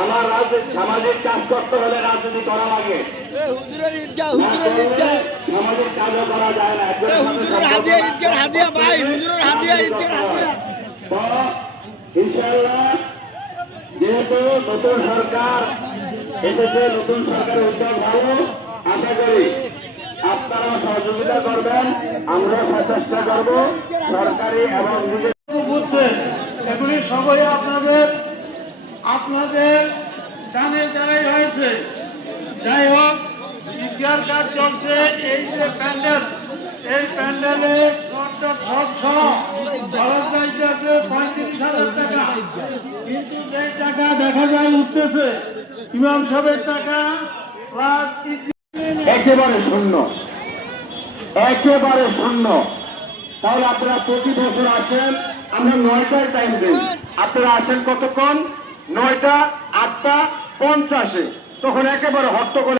আমার রাজনীতি সামাজিক কাজ করতে হলে রাজনীতি করা লাগে, সামাজিক কাজও করা যায় না। ইনশাআল্লাহ যেহেতু নতুন সরকার এসেছে, নতুন সরকারের উদ্যোগ ভালো, আশা করি আপনারা সহযোগিতা করবেন, আমরা চেষ্টা করব সরকারি এবং বুঝছেন এগুলি সবাই আপনাদের জানের দ্বারাই হয়েছে। যাই হোক, ইতিহার কাজ চলছে। এই যে প্যান্ডেল, এই প্যান্ডেলে খরচ যাইতেছে 35,000 টাকা, কিন্তু যে টাকা দেখা যায় উঠতেছে ইমাম সাহেবের টাকা প্লাস একেবারে শূন্য, একেবারে শূন্য। তাহলে আপনারা প্রতি বছর আসেন, আমরা 9টায় টাইম দিই, আপনারা আসেন কতক্ষণ? 9টা 8টা 50-এ, তখন একেবারে হট্ট করে